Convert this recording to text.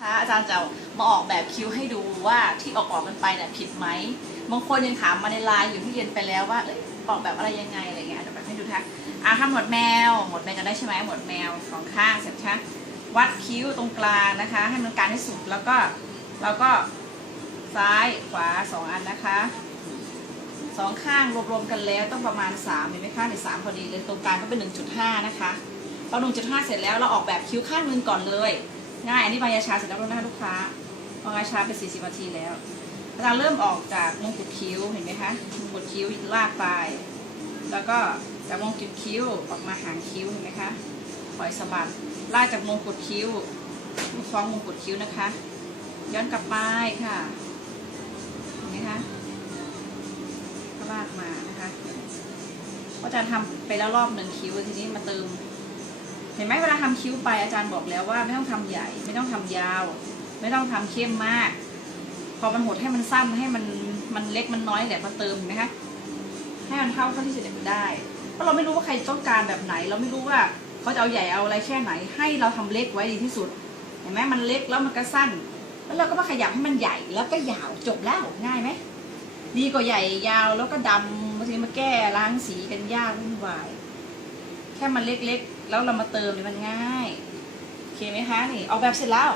คะอาจารย์จะมาออกแบบคิ้วให้ดูว่าที่ออกออกกันไปเนี่ยผิดไหมบางคนยังถามมาในไลน์อยู่ที่เรียนไปแล้วว่าเอ้ยออกแบบอะไรยังไงอะไรเงี้ยเดี๋ยวแบบให้ดูนะคะอะทำหมวดแมว หมวดแมวกันได้ใช่ไหมหมวดแมวสองข้างเสร็จคะวัดคิ้วตรงกลางนะคะ ให้มันกลางที่สุดแล้วก็แล้วก็ซ้ายขวาสองอันนะคะสองข้างรวมๆกันแล้วต้องประมาณ3เห็นไหมคะในสามพอดีเลยตรงกลางก็เป็น 1.5 นะคะพอ1.5 เสร็จแล้วเราออกแบบคิ้วข้างหนึงก่อนเลย ง่ายอันนี้มายาชาเสร็จแล้วนะคะลูกค้ามายาชาไป40นาทีแล้วอาจารย์เริ่มออกจากมงกุฎคิ้วเห็นไหมคะมงกุฎคิ้วลากไปแล้วก็จากมงกุฎคิ้วออกมาหางคิ้วเห็นไหมคะปล่อยสะบัดลากจากมงกุฎคิ้วลูกท้องมงกุฎคิ้วนะคะ ย้อนกลับไปค่ะเห็นไหมคะก็ลากมานะคะอาจารย์ทำไปแล้วรอบหนึ่งคิ้วทีนี้มาเติม เห็นไหมเวลาทำคิ้วไปอาจารย์บอกแล้วว่าไม่ต้องทำใหญ่ ไม่ต้องทำยาว ไม่ต้องทำเข้มมาก พอมันหดให้มันสั้นให้มันมันเล็กมันน้อยแหละมาเติมเห็นไหมคะให้มันเท่าเท่าที่จะได้เพราะเราไม่รู้ว่าใครต้องการแบบไหน เราไม่รู้ว่าเขาจะเอาใหญ่เอาอะไรแค่ไหน ให้เราทำเล็กไว้ดีที่สุด เห็นไหมมันเล็กแล้วมันก็สั้น แล้วเราก็มาขยับให้มันใหญ่แล้วก็ยาวจบแล้วง่ายไหมดีกว่าใหญ่ยาวแล้วก็ดำบางทีมาแก้ล้างสีกันยากวุ่นวาย แค่มันเล็กๆ แล้วเรามาเติมเนี่ยมันง่าย โอเคไหมคะ นี่ออกแบบเสร็จแล้ว